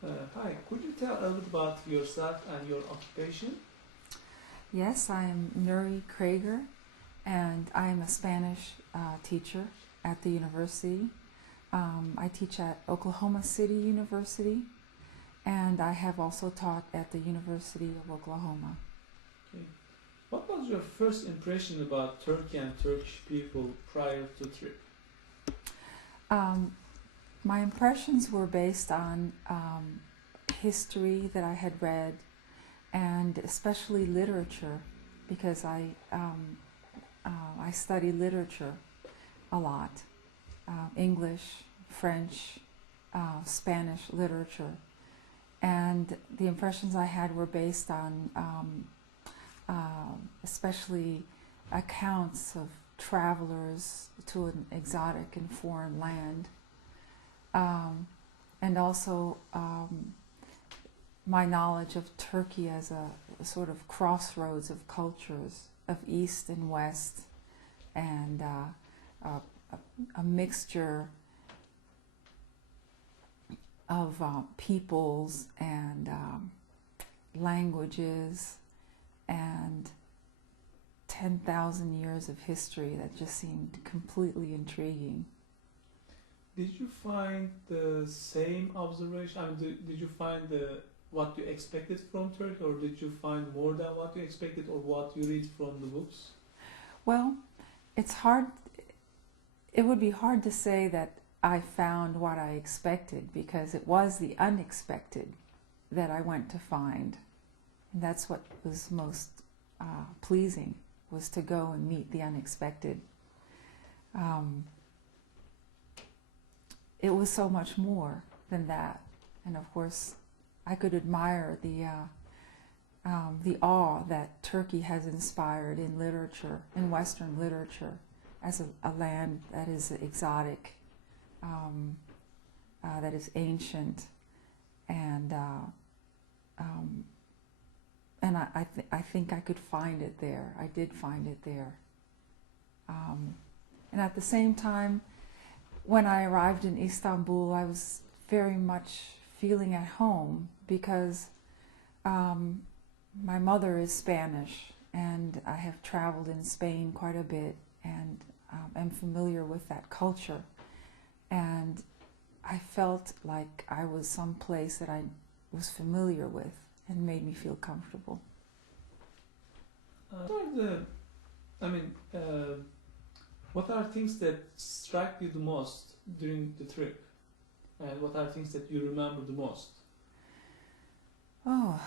Hi, could you tell a little bit about yourself and your occupation? Yes, I'm Nuri Creager, and I am a Spanish teacher at the university. I teach at Oklahoma City University, and I have also taught at the University of Oklahoma. Okay. What was your first impression about Turkey and Turkish people prior to trip? Um, my impressions were based on history that I had read, and especially literature, because I study literature a lot, English, French, Spanish literature, and the impressions I had were based on especially accounts of travelers to an exotic and foreign land, and also my knowledge of Turkey as a sort of crossroads of cultures, of East and West, and a mixture of peoples and languages and 10,000 years of history that just seemed completely intriguing. Did you find the same observation? Did you find what you expected from Turkey, or did you find more than what you expected, or what you read from the books? Well, it's hard. It would be hard to say that I found what I expected, because it was the unexpected that I went to find. And that's what was most pleasing, was to go and meet the unexpected. It was so much more than that. And of course, I could admire the awe that Turkey has inspired in literature, in Western literature, as a land that is exotic, that is ancient, and I think I could find it there. I did find it there. And at the same time, when I arrived in Istanbul, I was very much feeling at home, because my mother is Spanish, and I have traveled in Spain quite a bit, and am familiar with that culture. And I felt like I was someplace that I was familiar with, and made me feel comfortable. What are I mean, what are things that struck you the most during the trip? And what are things that you remember the most? Oh,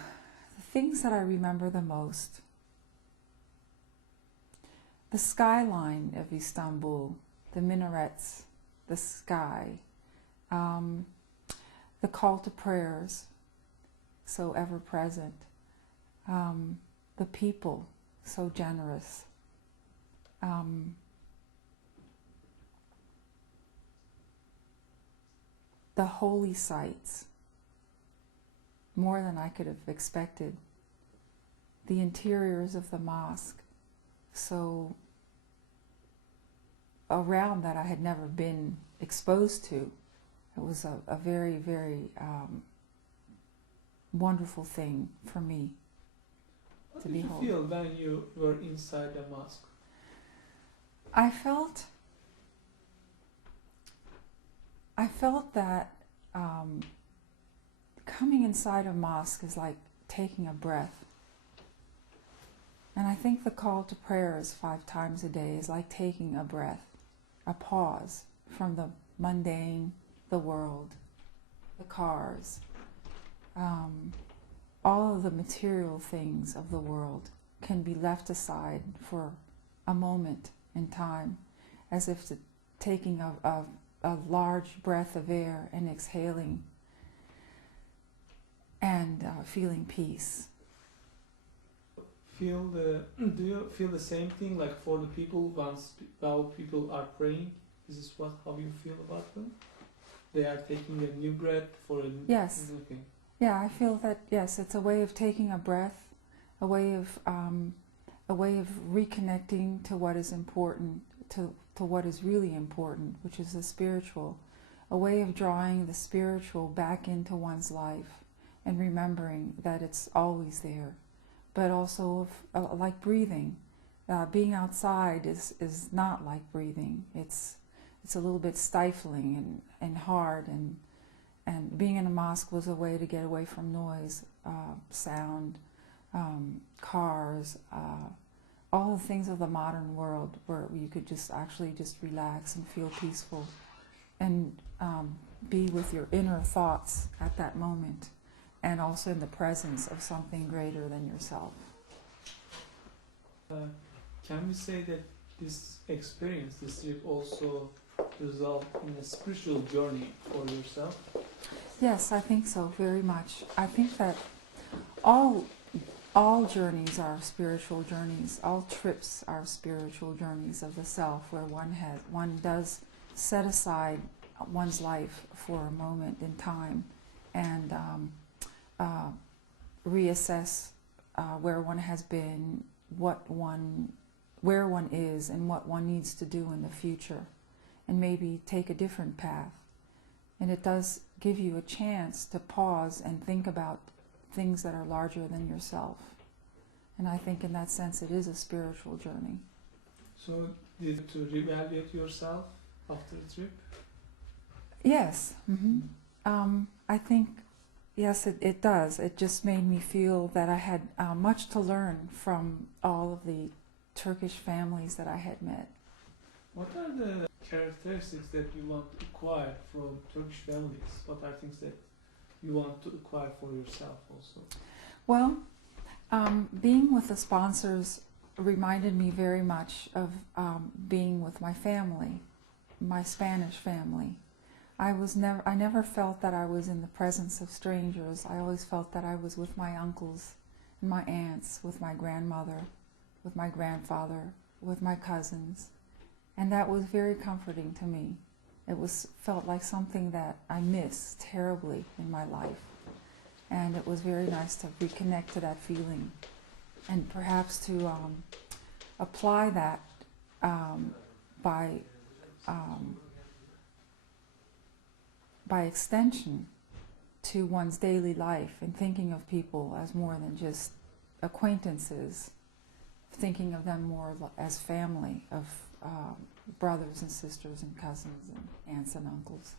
the things that I remember the most. The skyline of Istanbul, the minarets, the sky, the call to prayers, so ever present, the people, so generous, the holy sites, more than I could have expected, the interiors of the mosque, so around that I had never been exposed to. It was a very, very wonderful thing for me What to did you behold. feel when you were inside the mosque? I felt that coming inside a mosque is like taking a breath. And I think the call to prayers 5 times a day is like taking a breath, a pause from the mundane, the world, the cars, all of the material things of the world can be left aside for a moment in time, as if taking a large breath of air and exhaling, and feeling peace. Do you feel the same thing, like for the people while people are praying? Is this how you feel about them? They are taking a new breath for a Yes. Okay. Yeah, I feel that, yes, it's a way of taking a breath, a way of reconnecting to what is important, to what is really important, which is the spiritual, a way of drawing the spiritual back into one's life and remembering that it's always there. But also like breathing. Being outside is not like breathing. It's a little bit stifling and hard, and being in a mosque was a way to get away from noise, sound, cars, all the things of the modern world, where you could just relax and feel peaceful and be with your inner thoughts at that moment, and also in the presence of something greater than yourself. Can we say that this experience, this trip, also result in a spiritual journey for yourself? Yes, I think so, very much. I think that all journeys are spiritual journeys. All trips are spiritual journeys of the self, where one does set aside one's life for a moment in time and reassess where one has been, where one is, and what one needs to do in the future, and maybe take a different path. And it does give you a chance to pause and think about things that are larger than yourself. And I think in that sense it is a spiritual journey. So did you to reevaluate yourself after the trip? Yes. Mm-hmm. I think, yes, it does. It just made me feel that I had much to learn from all of the Turkish families that I had met. What are the characteristics that you want to acquire from Turkish families? What are things that you want to acquire for yourself also? Well, being with the sponsors reminded me very much of being with my family, my Spanish family. I never felt that I was in the presence of strangers. I always felt that I was with my uncles and my aunts, with my grandmother, with my grandfather, with my cousins. And that was very comforting to me. It felt like something that I missed terribly in my life. And it was very nice to reconnect to that feeling, and perhaps to apply that by extension to one's daily life, and thinking of people as more than just acquaintances, thinking of them more as family, of brothers and sisters and cousins and aunts and uncles.